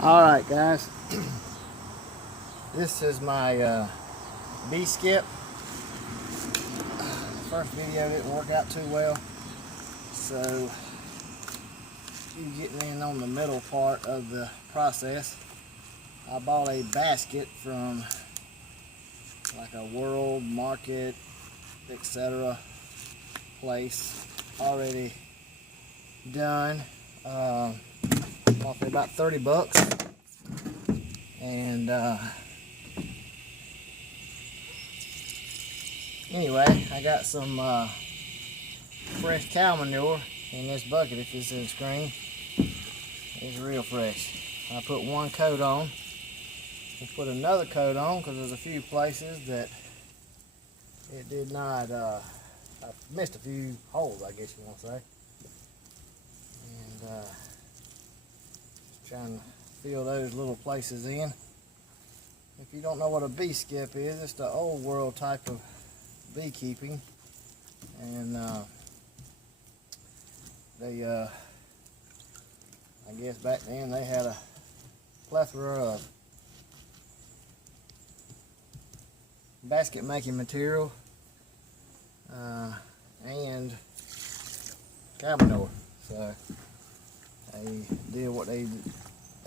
Alright guys, this is my bee skip. First video didn't work out too well, so you getting in on the middle part of the process. I bought a basket from like a World Market, etc. place, already done. Bought for about 30 bucks, and anyway, I got some fresh cow manure in this bucket. If it's in the screen, it's real fresh. I put one coat on. We'll put another coat on because there's a few places that it did not, I missed a few holes, I guess you want to say. And trying to fill those little places in. If you don't know what a bee skip is, it's the old world type of beekeeping, and they I guess back then they had a plethora of basket making material and cow manure, so they did what they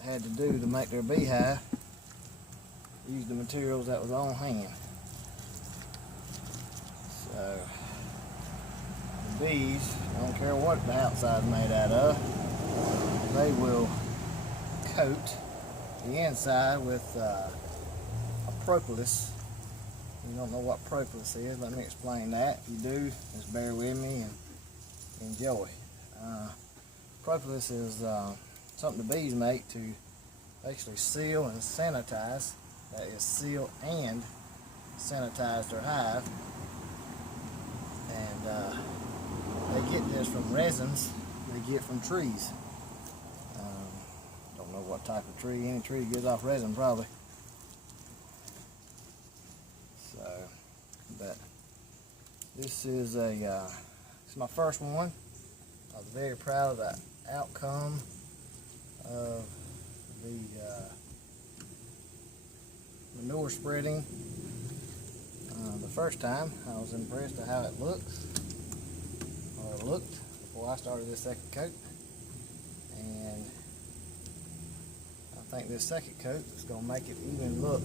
had to do to make their beehive, use the materials that was on hand. So the bees, I don't care what the outside's made out of, they will coat the inside with a propolis. You don't know what propolis is, let me explain that. If you do, just bear with me and enjoy. Propolis is something the bees make to actually seal and sanitize. That is, seal and sanitize their hive. And they get this from resins they get from trees. Don't know what type of tree. Any tree gives off resin probably. So, but this is it's my first one. I was very proud of the outcome of the manure spreading. The first time I was impressed at how it looks, or it looked, before I started this second coat, and I think this second coat is going to make it even look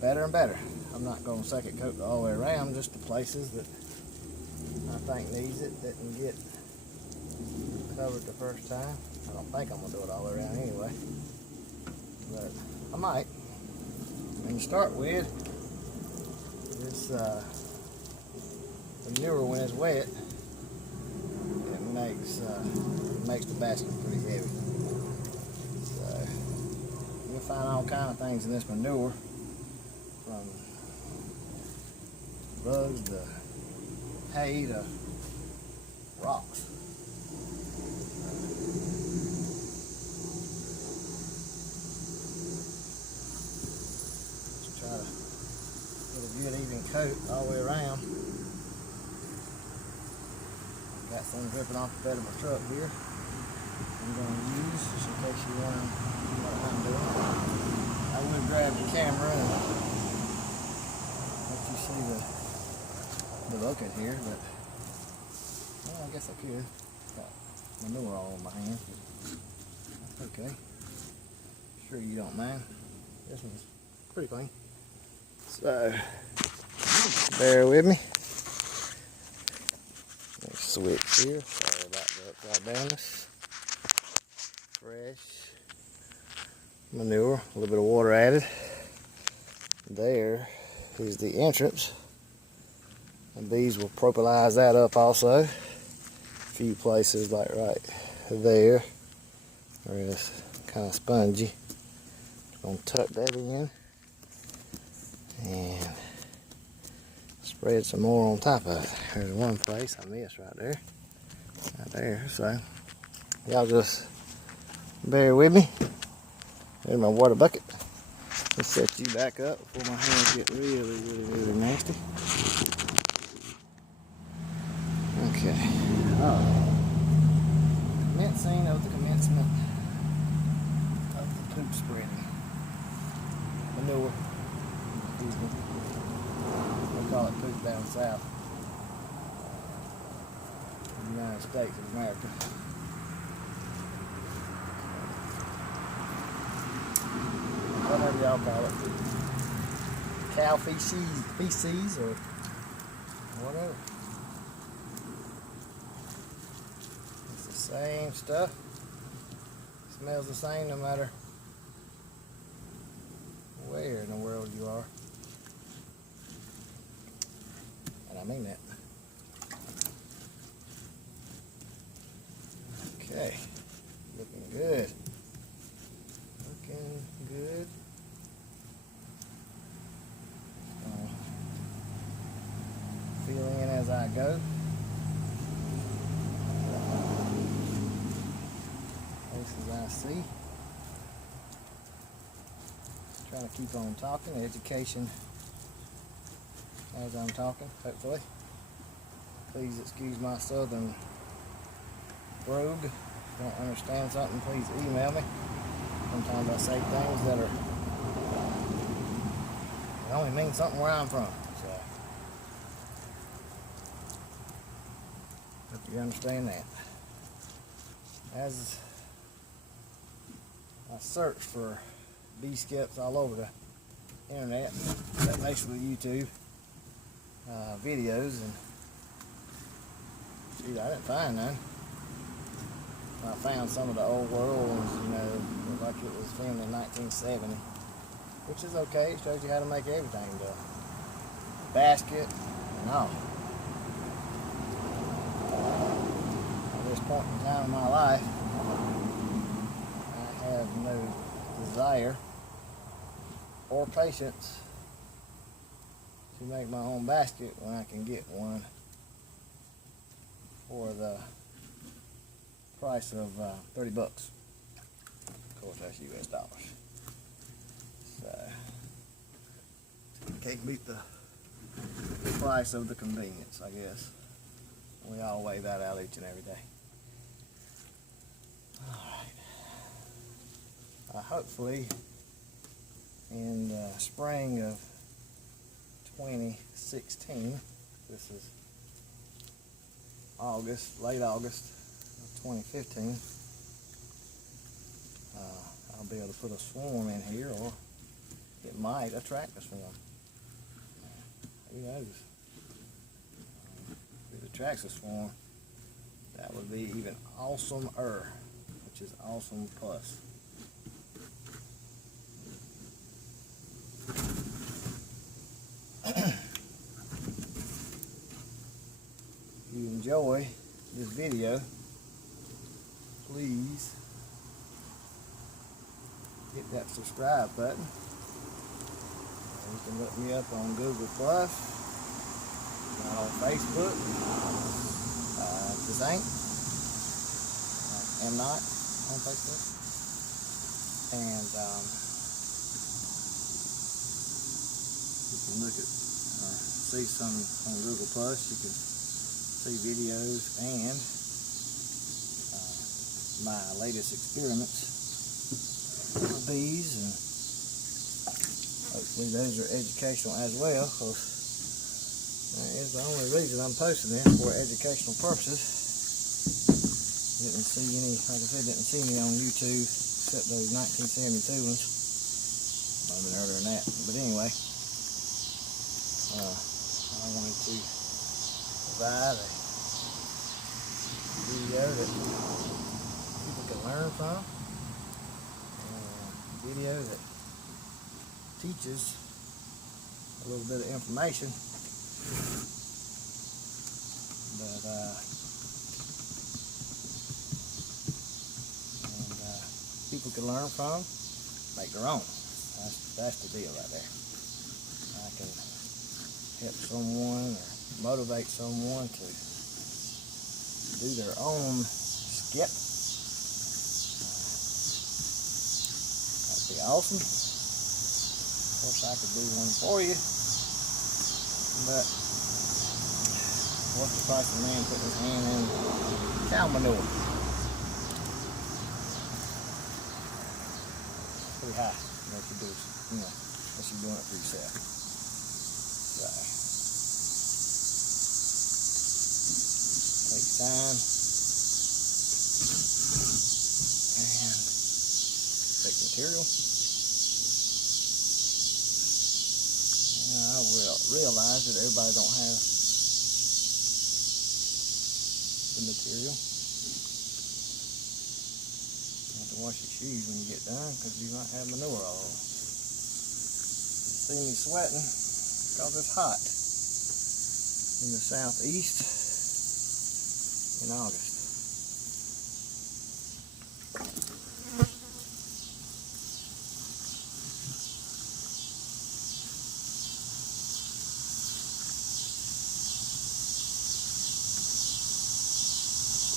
better and better. I'm not going to second coat all the way around, just the places that I think needs it, didn't get covered the first time. I don't think I'm going to do it all the way around anyway, but I might. And to start with, this manure, when it's wet, it makes the basket pretty heavy. So you'll find all kind of things in this manure, from bugs to hay to rocks. Just try to get a good even coat all the way around. Got some dripping off the bed of my truck here. I'm going to use, just in case you wonder what I'm doing. I would grab the camera and let you see the bucket here, but well, I guess I could. Got manure all on my hand. That's okay. Sure you don't mind. This one's pretty clean. So, bear with me. Switch here. Sorry about the upside downness. Fresh manure, a little bit of water added. There is the entrance. The bees will propolis that up also. A few places like right there where it's kind of spongy. Just gonna tuck that in and spread some more on top of it. There's one place I missed right there. Right there. So y'all just bear with me. There's my water bucket. Let's set you back up before my hands get really nasty. Okay. Commencing of the commencement of excuse me. We call it poop down south in the United States of America. Whatever y'all call it. Cow feces or whatever. It's the same stuff. Smells the same no matter where in the world you are. And I mean that. Okay. Looking good. Looking good. Feeling in as I go. Places I see. Trying to keep on talking. Education as I'm talking, hopefully. Please excuse my southern brogue. If you don't understand something, please email me. Sometimes I say things that only mean something where I'm from. So hope you understand that. As I search for bee skeps all over the internet, basically YouTube videos, and shoot, I didn't find none. I found some of the old world ones, you know, like it was filmed in 1970, which is okay. It shows you how to make everything, the basket and all. At this point in time in my life, I have no desire or patience to make my own basket when I can get one for the price of 30 bucks. Of course, that's US dollars. So, can't beat the price of the convenience, I guess. We all weigh that out each and every day. Alright. Hopefully, in the spring of 2016, this is August, late August of 2015, I'll be able to put a swarm in here, or it might attract a swarm. Who knows? If it attracts a swarm, that would be even awesomer, which is awesome plus. If you enjoy this video, please hit that subscribe button. You can look me up on Google Plus, not on Facebook. This ain't. I am not on Facebook. And you can look at, see some on Google Plus. You can see videos and my latest experiments with bees, and hopefully those are educational as well, because that is the only reason I'm posting this, for educational purposes. Didn't see any, like I said, didn't see any on YouTube except those 1972 ones. Might have been earlier than that, but anyway, I wanted to provide a video that people can learn from, a video that teaches a little bit of information, but people can learn from, make their own. That's the deal right there. I can help someone or motivate someone to do their own skep. That'd be awesome. Of course, I could do one for you, but what's the price of a man putting his hand in cow manure? Pretty high. Unless you're doing it for yourself. Takes time. And take material. And I will realize that everybody don't have the material. You have to wash your shoes when you get done because you might have manure all over. You see me sweating because it's hot in the southeast in August.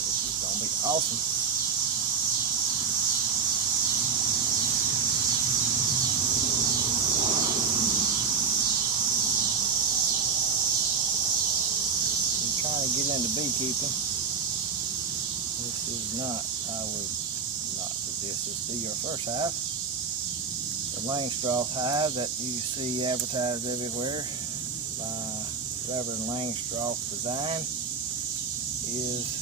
This is gonna be awesome. I'm trying to get into beekeeping. This is not, I would not suggest this be your first hive. The Langstroth hive that you see advertised everywhere by Reverend Langstroth Design is,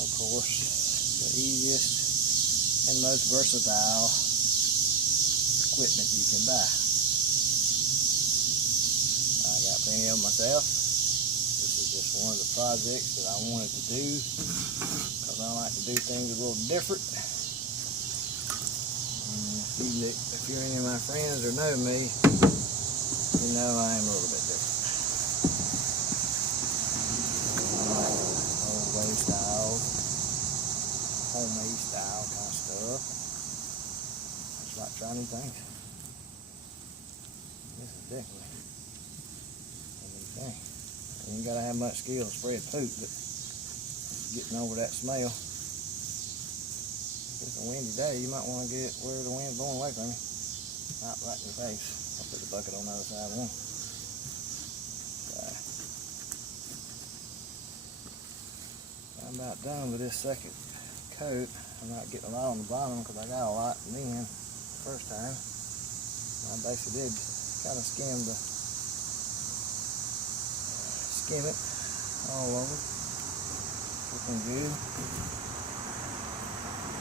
of course, the easiest and most versatile equipment you can buy. I got plenty of them myself. This is just one of the projects that I wanted to do because I like to do things a little different. And if you're any of my friends or know me, you know I am a little bit different. I like old way style, homemade style kind of stuff. I just like trying new things. This is definitely a new thing. You ain't gotta have much skill to spread poop, but getting over that smell. If it's a windy day, you might want to get where the wind's blowing away from you, not right in your face. I'll put the bucket on the other side of one. I'm about done with this second coat. I'm not getting a lot on the bottom because I got a lot then the first time. I basically did kind of skim it all over. Looking good.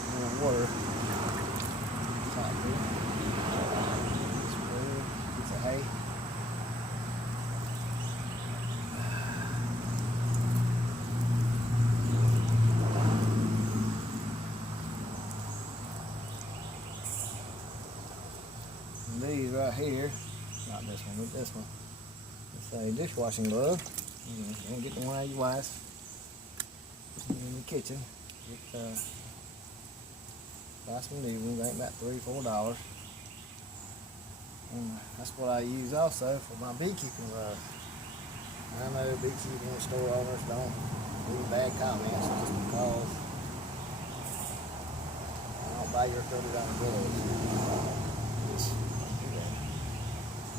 A little water. Top here. Spray. Piece of hay. And these right here, not this one, but this one. It's a dishwashing glove. You can get the one out of your wife's in the kitchen. Buy some new ones, ain't about $3-4. And that's what I use also for my beekeeping gloves. I know beekeeping store owners don't leave bad comments just because I don't buy your $30 gloves.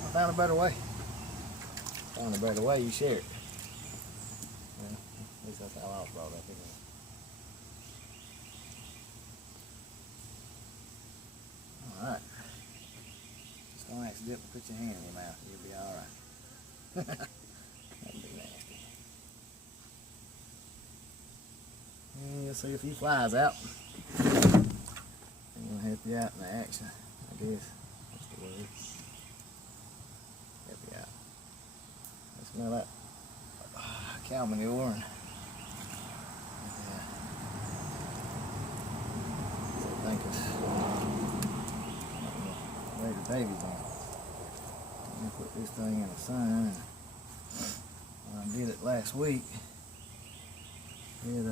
I found a better way. Found a better way, you share it. Well, at least that's how I was brought up anyway. Alright. Just don't accidentally put your hand in your mouth. You'll be alright. That'd be nasty. And you'll see a few flies out. I'm going to help you out in the action, I guess. That's the word. Help you out. I smell that cow manure and I think it's ready the babies on. I'm gonna put this thing in the sun. When I did it last week, it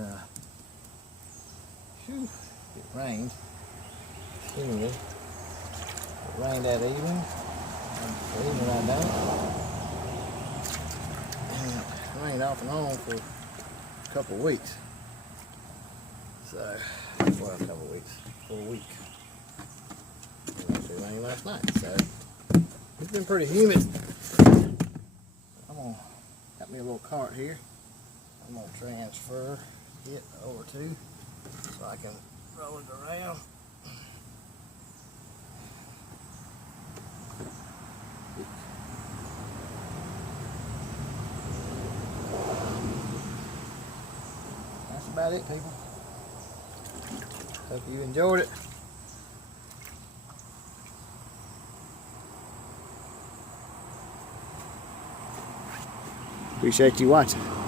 rained. Anyway, it rained that evening. The evening I done it. And it rained off and on for a couple of weeks. So, well, a couple of weeks, for a week. It actually rained last night, so it's been pretty humid. I'm gonna got me a little cart here. I'm gonna transfer it over to so I can roll it around. about it, people. Hope you enjoyed it. Appreciate you watching.